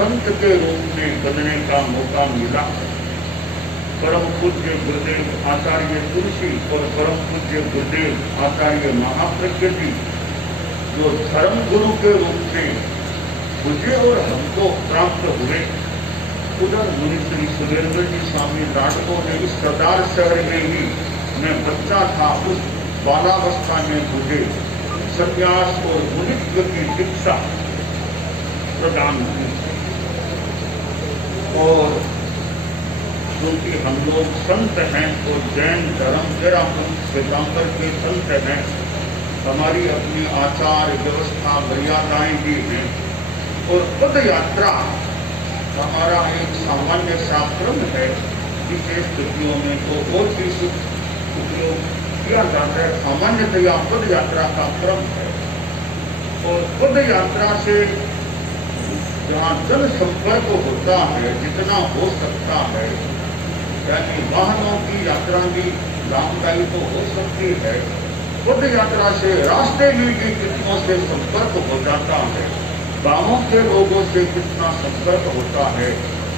संत के रूप में बनने का मौका मिला। परम पूज्य गुरुदेव आचार्य तुलसी और परम पूज्य गुरुदेव आचार्य महाप्रज्ञ जी जो धर्म गुरु के रूप में मुझे और हमको प्राप्त हुए, उधर मुनि श्री सुरेंद्र जी स्वामी नाटकों ने इस सरदार शहर में ही, मैं बच्चा था, उस बालावस्था में मुझे संन्यास और मुनित्व की दीक्षा प्रदान की। और क्योंकि हम लोग संत हैं तो जैन धर्म तेरा श्वेतांबर के संत हैं, हमारी अपनी आचार व्यवस्था मर्यादाएं भी हैं। और पद यात्रा हमारा एक सामान्य सा क्रम है, विशेष स्थितियों में तो और भी उपयोग किया जाता है। सामान्यतया पद यात्रा का क्रम है। और पद यात्रा से जहाँ जन संपर्क होता है, जितना हो सकता है, यानी वाहनों की यात्रा भी लाभदायी तो हो सकती है, पद यात्रा से रास्ते में भी कितनों से संपर्क हो जाता है, गांवों के लोगों से कितना संपर्क होता है,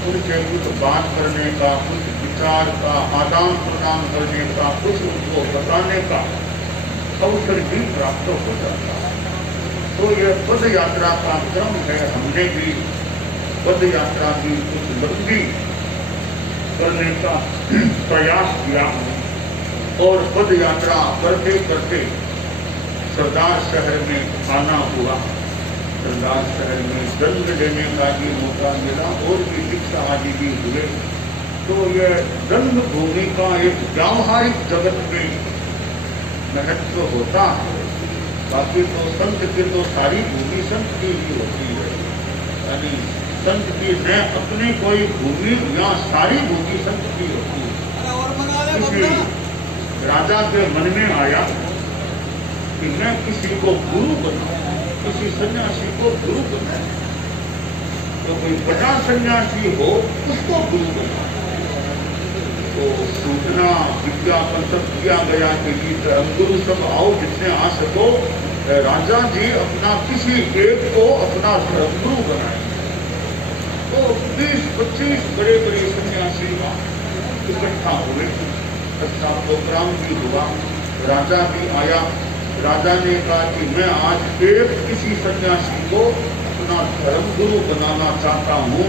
उनसे कुछ बात करने का, कुछ विचार का आदान प्रदान करने का, कुछ उनको बताने का अवसर भी प्राप्त हो जाता है। तो यह पद यात्रा का क्रम है। हमने भी पद यात्रा की कुछ लंबी करने का प्रयास किया और पद यात्रा करते करते सरदार शहर में आना हुआ। सरदार शहर में जन्म लेने का भी मौका मिला और भी दीक्षा आदि भी हुए। तो यह जन्मभूमि का एक व्यावहारिक जगत में महत्व होता है। बाकी तो संत की तो सारी भूमि संत की ही होती है, यानी संत की न अपनी कोई भूमि या सारी भूमि संत की होती है। किसी राजा के मन में आया कि मैं किसी को गुरु बनाऊं, किसी सन्यासी को गुरु बनाऊं, तो कोई बड़ा सन्यासी हो उसको गुरु बनाऊं। तो सूचना विज्ञापन सब किया गया कि धर्मगुरु सब आओ, जितने आ सको, राजा जी अपना किसी एक को अपना धर्मगुरु बनाए। तो 20-25 बड़े बड़े सन्यासी इकट्ठा हुए। अच्छा प्रोग्राम भी हुआ, राजा भी आया। राजा ने कहा कि मैं आज एक किसी सन्यासी को अपना धर्मगुरु बनाना चाहता हूँ,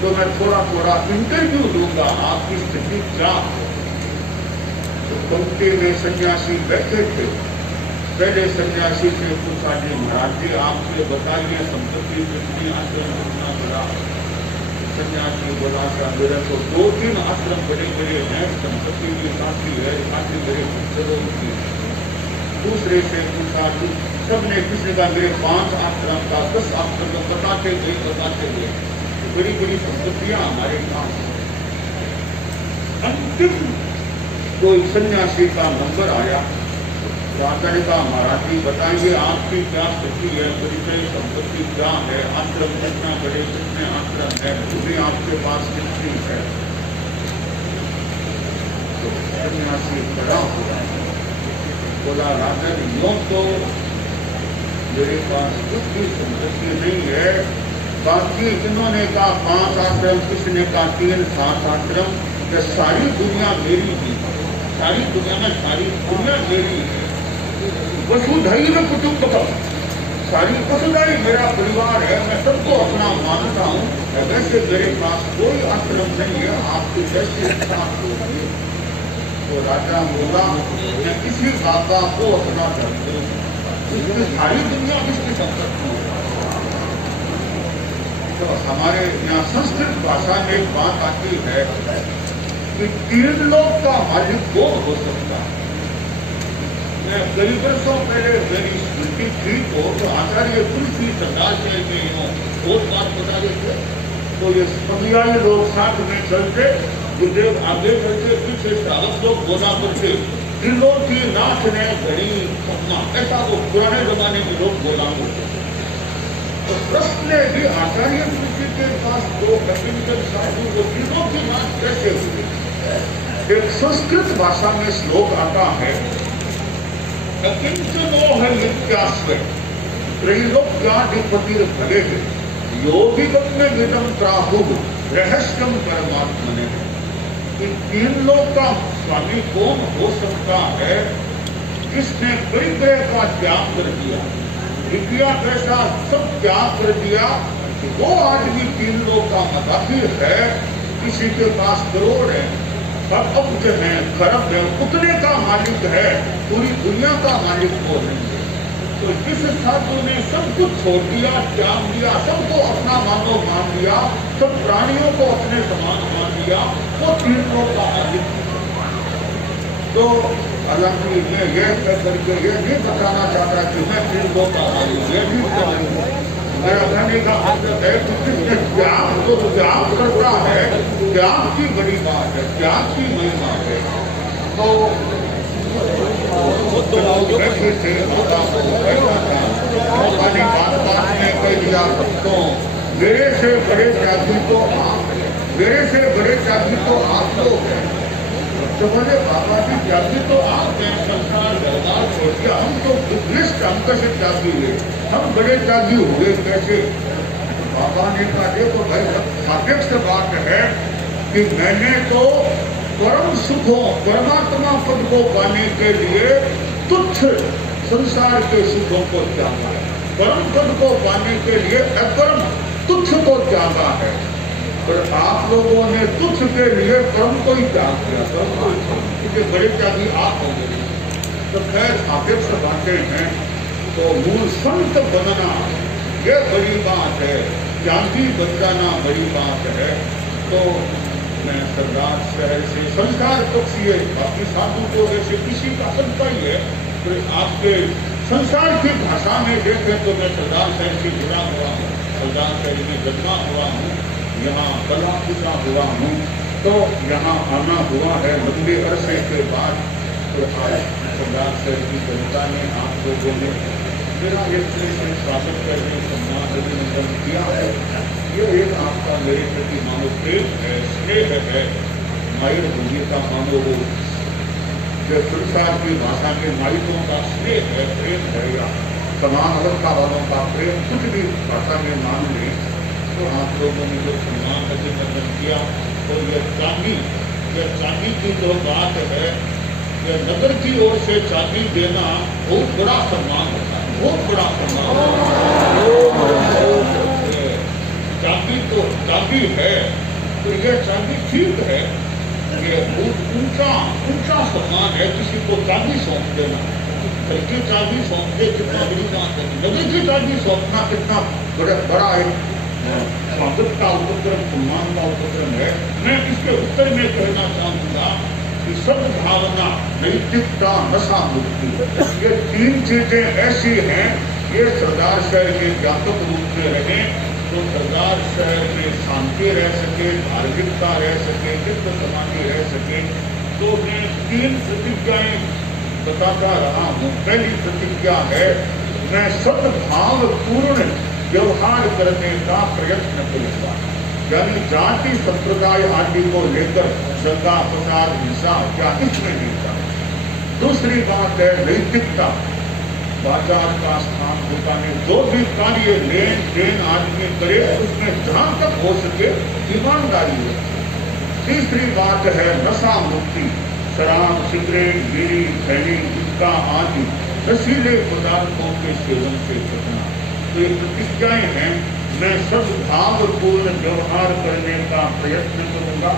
तो मैं थोड़ा थोड़ा इंटरव्यू दूंगा, आपकी स्थिति क्या है। तो पंक्ति में सन्यासी बैठे थे। पहले सन्यासी से पूछा, जी महाराज जी आपके बताइए संपत्ति कितनी, आश्रम कितना बड़ा। सन्यासी बोला था मेरे को 2-3 आश्रम बड़े बड़े हैं, संपत्ति भी काफी है, काफी बड़े पिक्चरों की। दूसरे से पूछा, सबने किसी का मेरे 5 आश्रम का 10 आश्रम बताते गए, बड़ी बड़ी संपत्तियां हमारे पास। अंतिम कोई सन्यासी का नंबर आया। राजा ने कहा महाराज जी बताइए आपकी क्या स्थिति है, परिचय संपत्ति क्या है, आश्रम कितना बड़े, कितने आश्रम है, भूमि आपके पास कितनी है। तो सन्यासी खड़ा हुआ, बोला राजन यूं तो मेरे पास कुछ भी संपत्ति नहीं है, बाकी इन्होंने कहा 5 आश्रम, किसने कहा 3-7 आश्रम, ये सारी दुनिया मेरी थी, सारी दुनिया में सारी दुनिया मेरी है। वसुधैव कुटुंबकम, सारी वसुधैव मेरा परिवार है, मैं सबको अपना मानता हूँ। वैसे मेरे पास कोई आश्रम नहीं है, आपकी जैसी इच्छा होगी। तो राजा बोला मैं किसी बाबा को अपना करते हूँ, इसकी सारी दुनिया किसकी संपत्ति है। तो हमारे यहाँ संस्कृत भाषा में एक बात आती है कि 3 लोग का मालिक कौन हो सकता है। मैं कई वर्षों पहले मेरी स्मृति ठीक हो तो आचार्य तुलसी सरदार शहर में बहुत बात बता रहे थे। तो ये समुदाय लोग साथ में चलते, गुरुदेव आगे चलते, पीछे श्रावक लोग बोला करते, दिलों की नाथ ने घड़ी सपना, ऐसा वो पुराने जमाने में लोग बोला करते। तो प्रश्न भी आचार्य तुलसी के पास 2 कठिन साधु वो दिलों की नाथ कैसे हुई। एक संस्कृत भाषा में श्लोक आता है, अकिंचनो है मिथ्यास्व त्रैलोक्याधिपतिर भले है योगिगत में विदम प्राहुः रहस्यम परमात्मने। इन तीन लोग का स्वामी कौन हो सकता है जिसने परिग्रह का त्याग कर दिया, विद्या पैसा सब त्याग कर दिया। वो आदमी तीन लोग का मदाही है। किसी के पास करोड़ है, अब्ज है, खरब है, उतने का मालिक है, पूरी दुनिया का मालिक वो नहीं है। तो जिस साधु ने सब कुछ छोड़ दिया, त्याग दिया, सबको अपना मानव मान लिया, सब प्राणियों को अपने समान मान लिया, वो तीन लोग का मालिक। तो हालांकि मैं ये कह करके ये नहीं बताना चाहता कि मैं तीन लोग का मालिक, ये भी बताऊंगा। मेरा कहने का मतलब है कि जिसने त्याग तो त्याग करता है, त्याग की बड़ी बात है, त्याग की महिमा है। तो बैठे थे, माता को बैठा था, अपनी बात में कह दिया सबको, मेरे से बड़े त्यागी तो आप, मेरे से बड़े त्यागी तो आप लोग हैं। तो बोले बाबा जी त्यागी तो आप हैं, संसार व्यवहार छोड़ दिया, हम तो निष्ठ, हम कैसे त्यागी हुए, हम बड़े त्यागी हुए कैसे? बाबा ने कहा देखो भाई, सापेक्ष बात है कि मैंने तो परम सुखों, परमात्मा पद को पाने के लिए तुच्छ संसार के सुखों को त्यागा है, परम पद को पाने के लिए अपरम तुच्छ को त्यागा है। पर आप लोगों ने तुच्छ के लिए परम को ही त्याग किया, परम को ही, बड़े त्यागी आप हो गए। तो खैर सापेक्ष बातें हैं। तो मूल संत बनना ये बड़ी बात है, त्यागी बन जाना बड़ी बात है। तो मैं सरदार शहर से संस्कार पक्षी है, बाकी साधु तो वैसे किसी का सबका ही है। तो आपके संसार की भाषा में देखें तो मैं सरदार शहर से जुड़ा हुआ हूँ, सरदार शहर में जन्मा हुआ हूँ, यहाँ कला पिता हुआ हूँ। तो यहाँ आना हुआ है लंबे अरसे के बाद। तो आज सरदार शहर की जनता ने, आप लोगों ने मेरा एक तरह से स्वागत करने, सम्मान, अभिनंदन किया है। ये एक आपका मेरे प्रति मानो प्रेम है, स्नेह है, मायर भूमि का मानो वो जो संसार की भाषा में माइकों का स्नेह है, प्रेम है, या समान अवस्था वालों का प्रेम, कुछ भी भाषा में मान लें। तो आप लोगों ने जो सम्मान अभिनंदन किया, तो यह चांदी की जो बात है, यह नगर की ओर से चांदी देना बहुत बड़ा सम्मान होता है, बहुत बड़ा सम्मान। चांदी तो चांदी है, तो यह चांदी ठीक है, ये बहुत ऊंचा सम्मान है किसी को चांदी सौंप देना। की चांदी सौंप दे कितना बड़ी बात है, नगर की चांदी सौंपना कितना बड़ा एक स्वागत का उपक्रम, सम्मान का उपक्रम है। मैं इसके उत्तर में कहना चाहूँगा कि सद्भावना, नैतिकता, नशा मुक्ति, ये तीन चीजें ऐसी हैं, ये सरदार शहर के व्यापक रूप में रहे तो सरदार शहर में शांति रह सके, धार्मिकता रह सके, चित्त समाधि रह सके। तो मैं 3 प्रतिज्ञाएं बताता रहा हूँ। पहली प्रतिज्ञा है, मैं सद्भाव पूर्ण व्यवहार करने का प्रयत्न करूंगा, यानी जाति संप्रदाय आदि को लेकर दंगा फसाद हिंसा क्या इसमें नहीं था। दूसरी बात है नैतिकता, बाजार का स्थान दुकानें जो भी कार्य लेन देन आदमी करे उसमें जहां तक हो सके ईमानदारी हो। तीसरी बात है नशा मुक्ति, शराब, सिगरेट, बीड़ी, खैनी, गुटखा आदि नशीले पदार्थों के सेवन से बचना। तो ये प्रतिज्ञाएं हैं। मैं सद्भावपूर्ण व्यवहार करने का प्रयत्न करूंगा,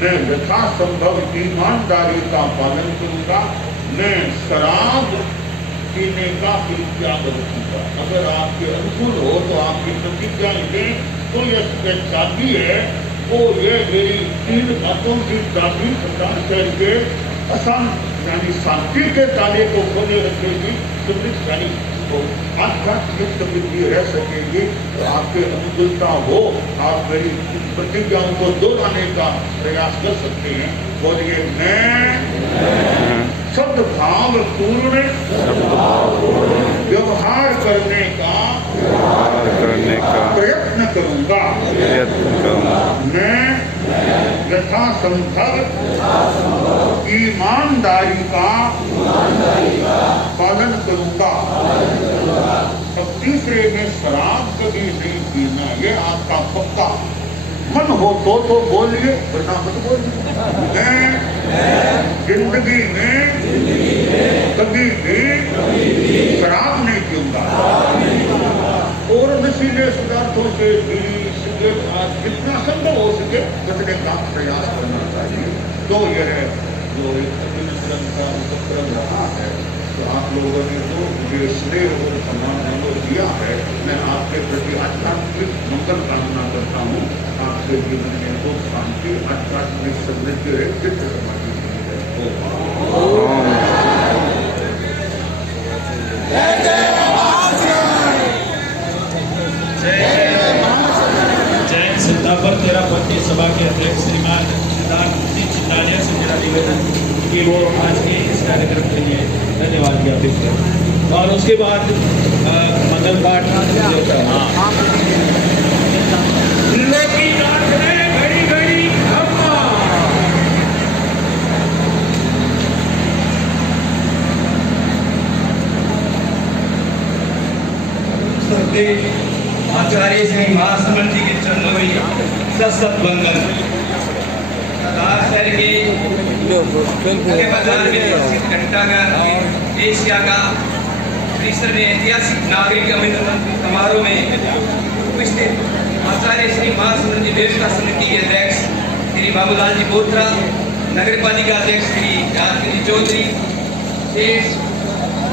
मैं यथासंभव ईमानदारी का पालन करूंगा, मैं शराब पीने का त्याग रखूंगा। अगर आपके अनुकूल हो तो आपकी प्रतिज्ञाएं दें। तो ये चाबी है, वो ये मेरी 3 बातों की चाबी सरदार शहर के यानी शांति के ताले को खोले रखेगी। समृद्ध यानी तो आध्यात्मिक समृद्धि रह सकेगी। तो आपके अनुकूलता हो, आप मेरी प्रतिज्ञाओं को दोहराने का प्रयास कर सकते हैं। बोलिए, मैं सद्भावपूर्ण व्यवहार करने का प्रयत्न करूंगा, मैं यथासंभव ईमानदारी का पालन करूंगा अब तीसरे में शराब कभी नहीं पीना, ये आपका पक्का मन हो तो बोलिए, वरना मत बोलिए। मैं जिंदगी में कभी भी शराब नहीं पीऊंगा और नशीले पदार्थों से बीड़ी सिगरेट आज जितना संभव हो सके बचने का प्रयास करना चाहिए। तो यह जो एक अभिनंदन का उपक्रम रहा है, तो आप लोगों ने जो मुझे स्नेह और सम्मान दिया है, मैं आपके प्रति आध्यात्मिक मंगल कामना करता हूँ। आपके जीवन में तो शांति, आध्यात्मिक समृद्धि रहे, चित्र समाधि जैन सिद्धापर तेरा पत्नी सभा के अध्यक्ष श्रीमान चिंतालिया से मेरा निवेदन कि वो आज के इस कार्यक्रम के लिए धन्यवाद ज्ञापित करें और उसके बाद मंगल पाठ होता है। आचार्य श्री महासमन जी के चरणों में सशक्त वंदन। शहर के बाजार में प्रसिद्ध घंटाघर एशिया का परिसर में ऐतिहासिक नागरिक अभिनंदन समारोह में उपस्थित आचार्य श्री महासमन जी व्यवस्था समिति के अध्यक्ष श्री बाबूलाल जी बोत्रा, नगर पालिका अध्यक्ष श्री राजगिरी चौधरी,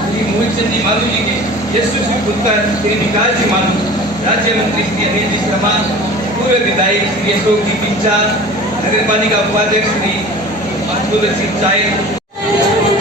श्री मोहित चंद जी मालू जी के यशस्वी पुत्र श्री विकास जी मालू, राज्य मंत्री श्री अनिल जी शर्मा, पूर्व विधायक श्री अशोक जी पिंचाल, नगर पालिका उपाध्यक्ष श्री अब्दुल रशीद साहिब।